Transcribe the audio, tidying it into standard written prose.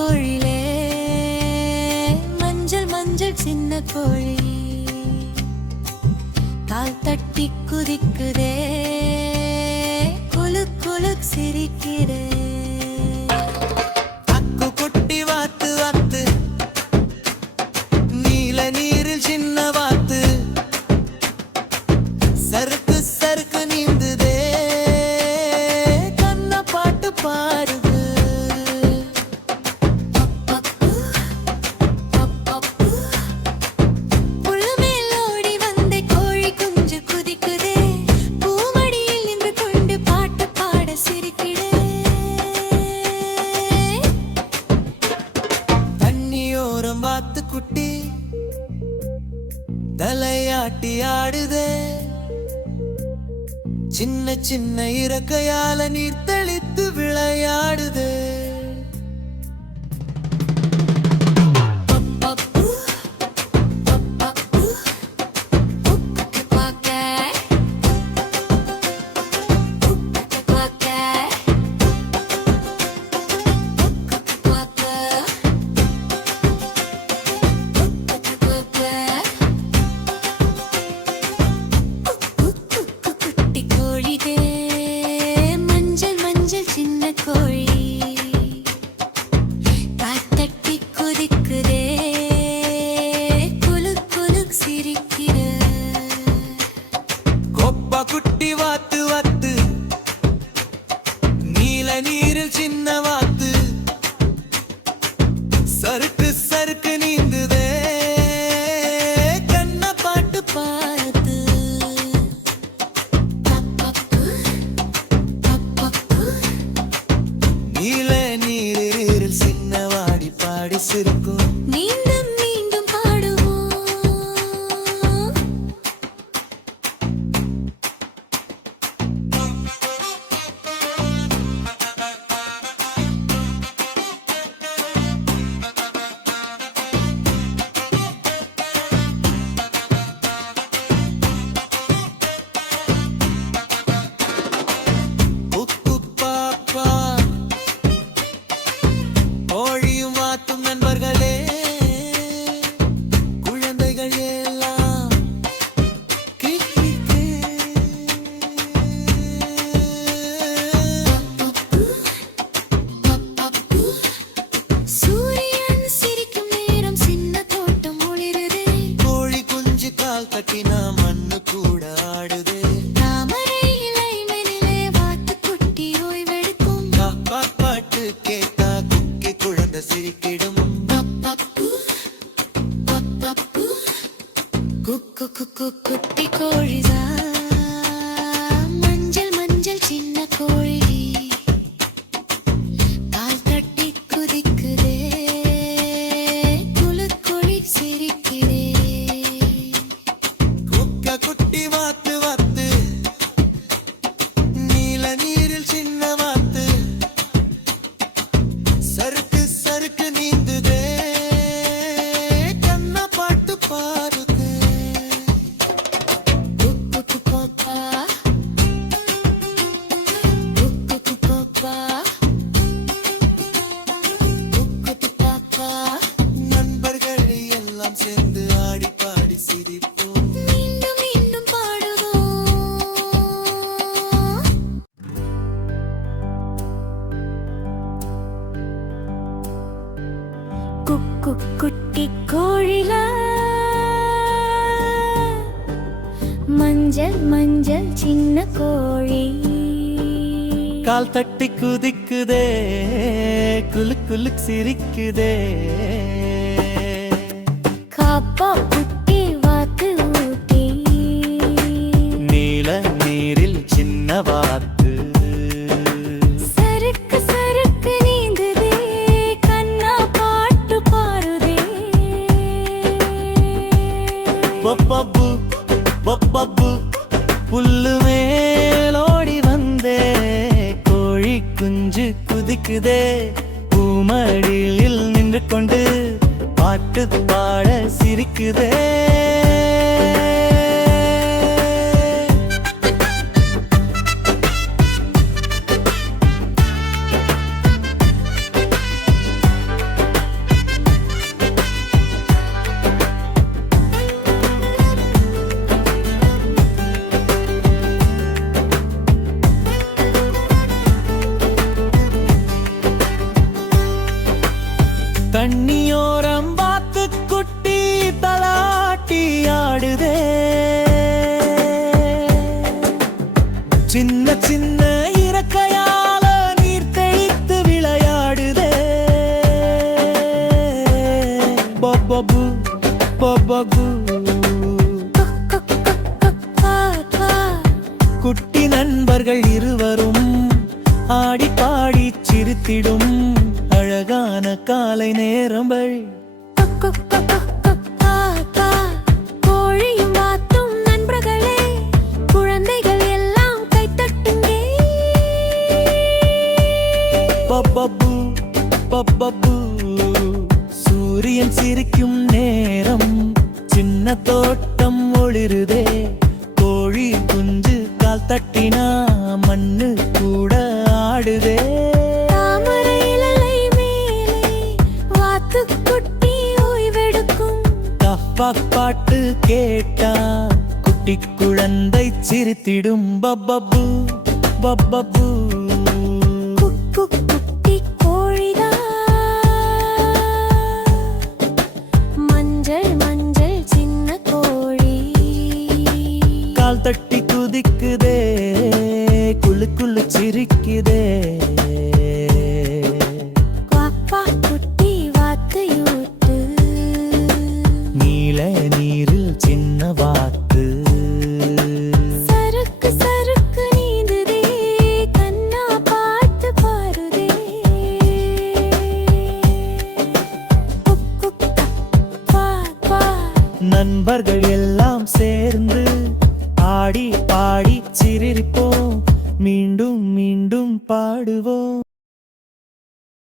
கோழிலே மஞ்சள் மஞ்சள் சின்ன கோழி கால் தட்டி குதிக்குதே குலுக் குலுக் சிரிக்கிறே அக்கு குட்டி வாத்து வாத்து நீல நீரில் சின்ன வாத்து சறுக்கு சறுக்கு நீந்துதே கண்ண பாட்டு பாருது வாத்து குட்டி தலையாட்டி ஆடுதே சின்ன சின்ன இறக்கையால நீர் தெளித்து விளையாடுதே குட்டி வாத்து வாத்து நீல நீரில் சின்ன வாத்து சறுக்கு சறுக்கு நீந்துதே கண்ண பாட்டு பார்த்து நீல நீரில் சின்ன வாடி பாடி சிரிக்கும் கோழியும் வாத்தும் நண்பர்களே குழந்தைகள் எல்லாம் சூரியன் சிரிக்கும் நேரம் சின்ன தோட்டம் ஒளிருதே கோழி குஞ்சு கால் தட்டினா மண்ணு கூட ஆடுதே பாட்டு கேட்டா குக்கி குழந்தை சிரிக்கிடும் குக்கு குக்கு குட்டி கோழிதா மஞ்சள் மஞ்சள் சின்ன கோழி கால் தட்டி குதிக்குதே குலுக் குலுக் சிரிக்கிறே குக்க குட்டி வாத்து வாத்து நீல நீரில் சின்ன வாத்து சறுக்கு சறுக்கு நீந்துதே கண்ண பாட்டு பாருதே நண்பர்கள் எல்லாம் சேர்ந்து ஆடி பாடி சிரிப்போம் மீண்டும் மீண்டும் பாடுவோம் குக்கு குட்டி கோழிலா மஞ்சள் மஞ்சள் சின்ன கோழி கால் தட்டி குதிக்குதே குலுக் குலுக் சிரிக்குதே காப்பா குட்டி வாத்து ஊட்டி நீல நீரில் சின்ன வாத்து சறுக்கு சறுக்கு நீந்துதே கண்ணா பாட்டு பாருதே பப்பப்பு பப்பப்பு புல்லு மேலோடி வந்தே கோழி குஞ்சு குதிக்குதே பூமடியில் நின்று கொண்டு பாட்டு பாட சிரிக்குதே தண்ணியோரம் பார்த்து குட்டி தலாட்டி ஆடுதே. சின்ன சின்ன இறக்கையால நீர் தெளித்து விளையாடுதே. பப்பபு பப்பபு குட்டி நண்பர்கள் இருவரும் ஆடி பாடி சிரித்திடும் அழகான காலை நேரங்கள். கோழியும் வாத்தும் நண்பர்களே, குழந்தைகள் எல்லாம் கைத்தட்டுங்கே. பப்பபு பப்பபு சூரியன் சிரிக்கும் நேரம், சின்ன தோட்டம் ஒளிருதே. கோழி குஞ்சு கால் தட்டினா மண்ணு கூட ஆடுதே. தாமரை இலை மேலே வாத்துக்குட்டி ஓய்வெடுக்கும். தப்பாக் பாட்டு கேட்டா குட்டி குழந்தை சிரித்திடும். பப்பபு பப்பபு குக்கு குட்டி கோழிதான், மஞ்சள் மஞ்சள் சின்ன கோழி. கால் தட்டி குதிக்குதே, குளு குளு சிரிக்குதே. குவாப்பா குட்டி வாத்தையூட்டு, நீல நீரில் சின்ன வாத்து. சறுக்கு சறுக்கு நீந்துதே, கண்ணா பார்த்து பாருதே. குக்குக்கா குவா. நண்பர்கள் எல்லாம் சேர்ந்து ஆடி பாடி சிரிப்போம், மீண்டும் மீண்டும் பாடுவோம்.